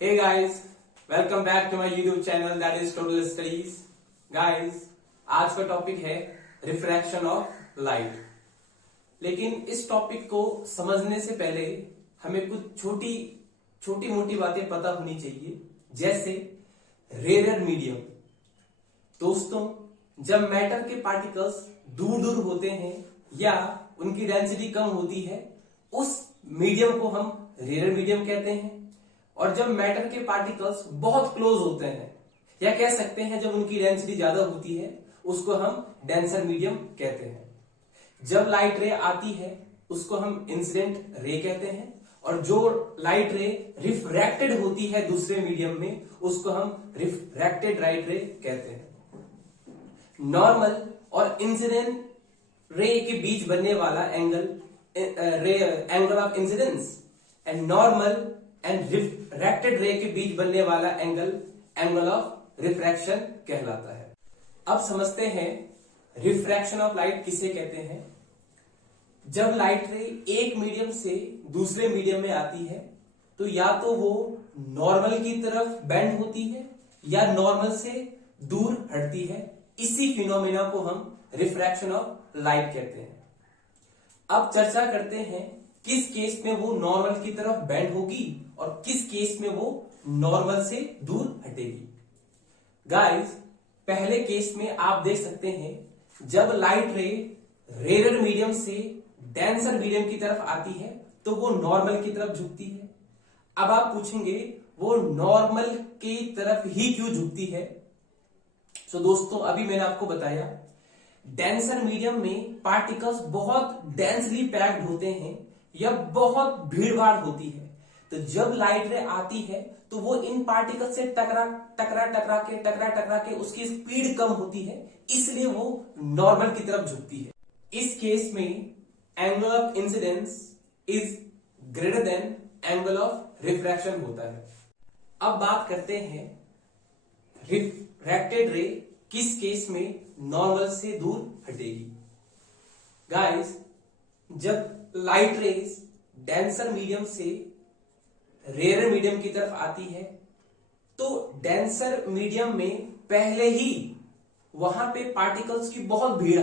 Hey guys, welcome back to my YouTube channel that is Total Studies. Guys, आज का topic है refraction of light. लेकिन इस topic को समझने से पहले हमें कुछ छोटी मोटी बातें पता होनी चाहिए, जैसे रेयर मीडियम। दोस्तों, जब मैटर के पार्टिकल्स दूर दूर होते हैं या उनकी डेंसिटी कम होती है, उस मीडियम को हम रेयर मीडियम कहते हैं। और जब मैटर के पार्टिकल्स बहुत क्लोज होते हैं या कह सकते हैं जब उनकी डेंसिटी ज्यादा होती है, उसको हम डेंसर मीडियम कहते हैं। जब लाइट रे आती है उसको हम इंसिडेंट रे कहते हैं, और जो लाइट रे रिफ्रैक्टेड होती है दूसरे मीडियम में, उसको हम रिफ्रैक्टेड लाइट रे कहते हैं। नॉर्मल और इंसिडेंट रे के बीच बनने वाला angle of incidence and normal and refracted रे के बीच बनने वाला एंगल ऑफ रिफ्रैक्शन कहलाता है। अब समझते हैं रिफ्रैक्शन ऑफ लाइट किसे कहते हैं। जब लाइट रे एक मीडियम से दूसरे मीडियम में आती है तो या तो वो नॉर्मल की तरफ बेंड होती है या नॉर्मल से दूर हटती है। इसी फिनोमेना को हम रिफ्रैक्शन ऑफ लाइट कहते हैं। अब चर्चा करते हैं किस केस में वो नॉर्मल की तरफ बेंड होगी और किस केस में वो नॉर्मल से दूर हटेगी। गाइस, पहले केस में आप देख सकते हैं जब लाइट रे रेयर मीडियम से डेंसर मीडियम की तरफ आती है तो वो नॉर्मल की तरफ झुकती है। अब आप पूछेंगे वो नॉर्मल की तरफ ही क्यों झुकती है। तो दोस्तों, अभी मैंने आपको बताया डेंसर मीडियम में पार्टिकल्स बहुत डेंसली पैक्ड होते हैं या बहुत भीड़ भाड़ होती है। तो जब लाइट रे आती है तो वो इन पार्टिकल से टकरा के उसकी स्पीड कम होती है, इसलिए वो नॉर्मल की तरफ झुकती है। इस केस में angle of incidence is greater than angle of refraction होता है। अब बात करते हैं रिफ्रैक्टेड रे किस केस में नॉर्मल से दूर हटेगी। गाइस, जब लाइट रेज डेंसर मीडियम से रेयर मीडियम की तरफ आती है तो डेंसर मीडियम में पहले ही वहां पे पार्टिकल्स की बहुत भीड़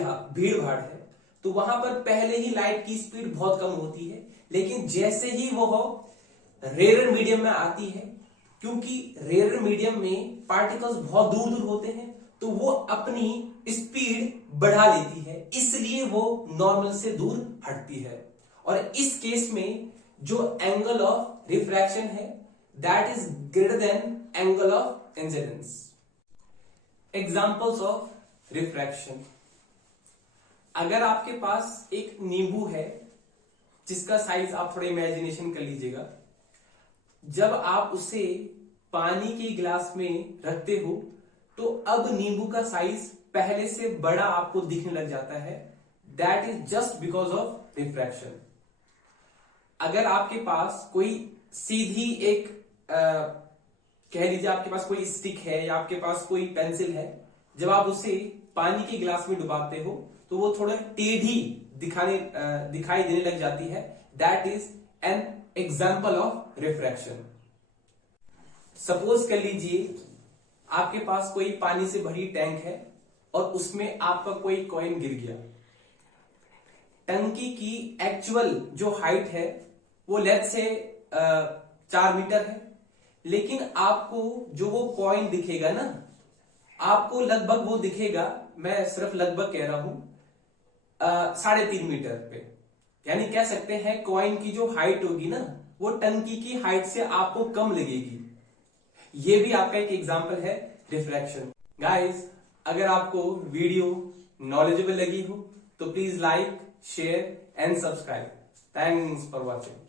भाड़ है, तो वहां पर पहले ही लाइट की स्पीड बहुत कम होती है। लेकिन जैसे ही वो रेयर मीडियम में आती है, क्योंकि रेयर मीडियम में पार्टिकल्स बहुत दूर दूर होते हैं, तो वो अपनी स्पीड बढ़ा लेती है, इसलिए वो नॉर्मल से दूर हटती है। और इस केस में जो एंगल ऑफ रिफ्रैक्शन है that is greater than angle of incidence. Examples of refraction. अगर आपके पास एक नींबू है जिसका साइज आप थोड़ा इमेजिनेशन कर लीजिएगा, जब आप उसे पानी के गिलास में रखते हो तो अब नींबू का साइज पहले से बड़ा आपको दिखने लग जाता है। That is just because of refraction. अगर आपके पास कोई सीधी एक कह लीजिए आपके पास कोई स्टिक है या आपके पास कोई पेंसिल है, जब आप उसे पानी के गिलास में डुबाते हो तो वो थोड़ा टेढ़ी दिखाई देने लग जाती है। That is an example of refraction. Suppose कर लीजिए आपके पास कोई पानी से भरी टैंक है और उसमें आपका कोई कॉइन गिर गया। टंकी की एक्चुअल जो हाइट है वो लेट्स से 4 मीटर है, लेकिन आपको जो वो कॉइन दिखेगा ना, आपको लगभग वो दिखेगा, मैं सिर्फ लगभग कह रहा हूं, 3.5 मीटर पे। यानी कह सकते हैं कॉइन की जो हाइट होगी ना, वो टंकी की हाइट से आपको कम लगेगी। ये भी आपका एक एग्जाम्पल है रिफ्रैक्शन। गाइस, अगर आपको वीडियो नॉलेजेबल लगी हो तो please like, share and subscribe. Thanks for watching.